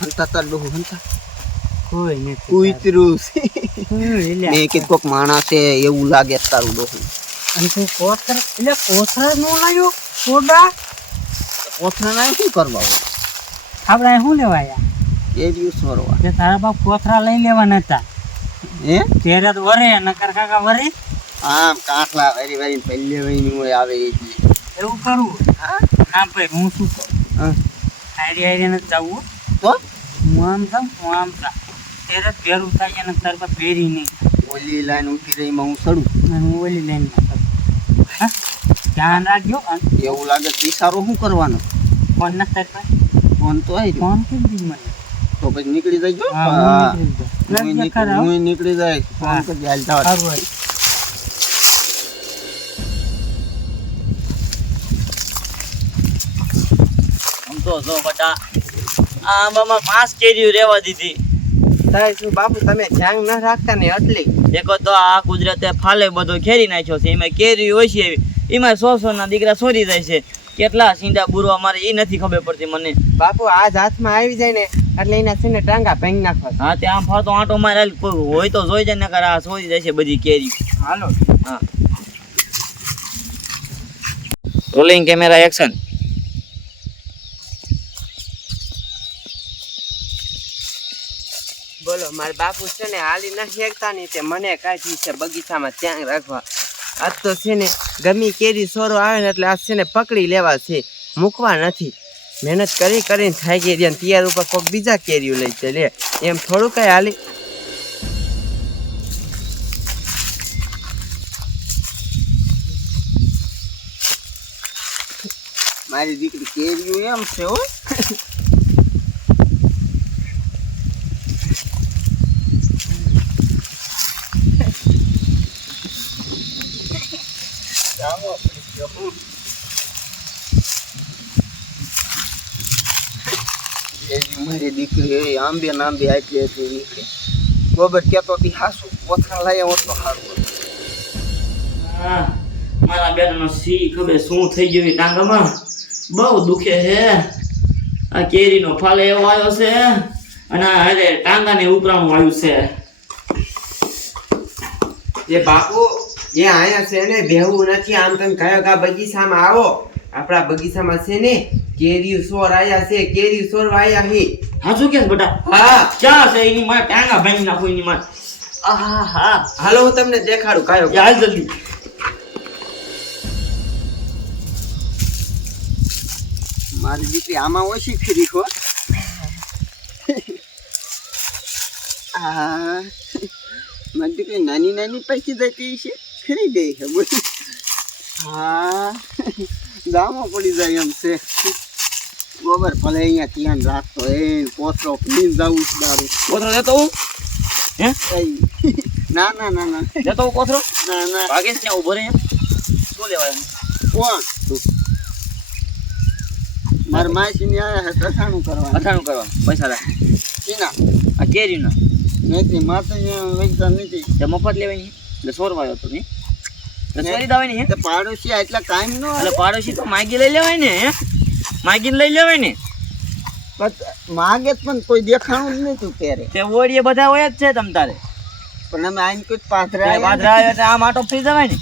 હંતા તાર ડોહું હંતા કોઈ નથી કૂતરું એટલે કે કોક માણસ છે એવું લાગે તારું ડોહું. અને તું કોથર એટલે કોથર નો લાયો સોડા કોથરા શું કરવા આપણે શું લેવાયા એ દિવસ વરવા તે તારા બાપ કોથરા લઈ લેવા નતા હે ત્યારે તો વરે નકર કાકા વરે આમ કાંઠલા વેરી વેરી પહેલે વહીની હોય આવે એ જી. એવું કરવું હા હા ભાઈ હું શું કહું હારી હારી ને જવું તો હું આમ જાઉં ત્યારે જ ભેરું થાય અને તાર પર ભેરી નહીં ઓલી લાઈન ઉઠી રહી માં હું ચડું અને હું ઓલી લઈને હા ધ્યાન રાખજો એવું લાગે તો ઈશારો શું કરવાનો ફોન ના તાર પાસે ફોન તો આવી ફોન કરી દીધી મને તો પછી નીકળી જજો. હા હું નીકળી જાય ફોન કરી હાલ જાવ. આમ તો જો બટા આ આંબામાં 5 કેરીઓ રહેવા દીધી. તાય શું બાપુ તમે ધ્યાન ન રાખતા ને એટલી દેખો તો આ કુદરતે ફાલે બધો ખેરી નાખ્યો છે. એમાં કેરી હોય છે એમાં 100 ના દીકરા સોરી જાય છે. કેટલા સીંડા બુરવા મારે એ નથી ખબર પડતી મને. બાપુ આ હાથમાં આવી જાય ને એટલે એના છે ને ટાંગા ભાંગી નાખવા. હા તે આમ ફરતો આંટો મારે હોય તો જોઈ જાય ને કર આ સોરી જાય છે બધી કેરી. હાલો હા રોલિંગ કેમેરા એક્શન. બોલો મારા બાપુ છે ને હાલી નથી એકતા ની તે મને કાઢી છે બગીચામાં ત્યાં રાખવા. આજ તો છે ને ગમી કેરી સોરો આવે ને એટલે આજ છે ને પકડી લેવા છે મૂકવા નથી. મહેનત કરી કરીને થાકી ગયા તૈયાર ઉપર કોઈક બીજા કેરીઓ લઈ છે લે એમ થોડું કઈ હાલી. મારી દીકરી કેરીઓ એમ છે હો. મારી દીકરી આંબે નાંબે આટલી હતી દીકરી ગોબર કેતો તી હાસુ પોથા લાયા હોત તો હારું. હા મારા બેટાનો સી ખબર શું થઈ ગયું એ ટાંગામાં બહુ દુખે છે. આ કેરીનો ફાલે એવો આવ્યો છે અને અરે ટાંગાને ઉપરાણું આવ્યું છે. એ બાપુ એ આયા છે ને બેહવું નથી આમ તમે કયો કા બગીચામાં આવો. આપણા બગીચામાં છે ને કેરી સોર આયા છે કેરી સોર આયા હે. હા શું કે બેટા હા ક્યાં છે એની માં ટાંગા ભાંગી નાખો એની માં. આહા હા હાલો હું તમને દેખાડું કયો હાલ જલ્દી. મારી દીકરી આમાં ઓછી ફરી હો. આ મારી દીકરી નાની નાની પૈકી જતી છે ખરી ગઈ છે બોલ. હા દામો પડી જાય એમ છે. ગોબર ભલે અહીંયા ધ્યાન રાખતો એ પોતરો પીને જવું દારૂ કોથરો દેતો હું હે ના ના ના ના દેતો હું કોથરો ના ના ભાગેશ ને ઉભો રહે શું લેવાય કોણ માર માસી ને આયા હે તસાણું કરવા અથાણું કરવા પૈસા લે સીના આ કેરીના નથી માતા વૈતા નથી તે મફત લેવાની એટલે સોરવાયો તો નહીં સોરી દાવાની હે તે પાડોશી એટલા કામ નો એટલે પાડોશી તો માગી લઈ લેવાય ને હે માગીને લઈ લેવાય ને માગે પણ કોઈ દેખાણું જ નતું ત્યારે તે ઓડીએ બધા હોય જ છે તમ તારે પણ અમે આઈને કોઈ પાથરા પાદરા આવે એટલે આમ આટો ફ્રી જવાય ને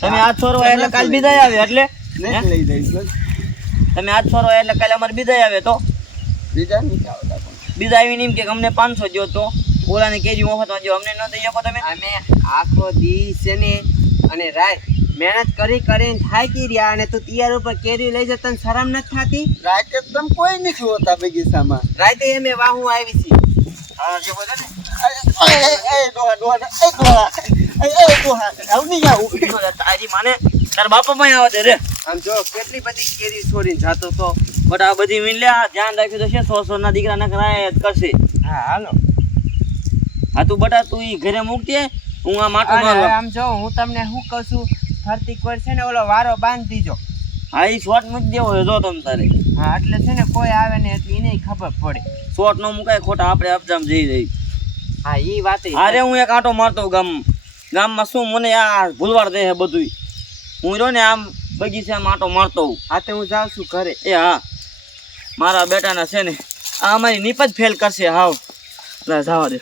તમે આજ સોરવા એટલે કાલ બીજા આવે એટલે નથી લઈ જઈશ તમે આજ સોરવા એટલે કાલે અમારે બીજા આવે તો બીજા નહીં આવતા બીજા આવીને એમ કે અમને 500 જો તો ઓલાને કેજી મફતમાં જો અમને ન દઈ શકો તમે. અમે આખો દી છે ને અને રાત મહેનત કરી કરીને થાકી રહ્યા અને તું તૈયાર ઉપર કેરી લઈ જતા શરમ નથી થતી. રાતે એકદમ કોઈ નથી હોતા બગીચામાં. રાતે અમે વાહું આવી છી. હા જે બોલે ને તારી માને તાર બાપા પણ આવે છે રે. આમ જો કેટલી બધી કેરી છોડીને જાતો તો બટ આ બધી મીન લે ધ્યાન રાખ્યું તો છે 100 ના દીકરા ના કરાય કરશે. હા હાલો હા તું બટા તું ઈ ઘરે મૂકજે હું આ માટો મારવા. આમ જો હું તમને શું કહું છું ફરતી કોઈ છે ને ઓલો વારો બાંધી દીજો. હા ઈ શોર્ટ મૂકી દેવો જો તમ તારે. હા એટલે છે ને કોઈ આવે ને એટલે એને ખબર પડે. શોર્ટ નો મુકાય ખોટા આપણે અપજામ જઈ જઈ. હા ઈ વાત અરે હું એક આંટો મારતો ગામમાં શું મને આ ભૂલવાડ દે છે બધું. હું રહ્યો ને આમ બગીચામાં આંટો મારતો હોઉં. હા તો હું જાઉં છું ઘરે. એ હા, મારા બેટાના છે ને આ અમારી નીપ જ ફેલ કરશે હાવ. લા જવા દે.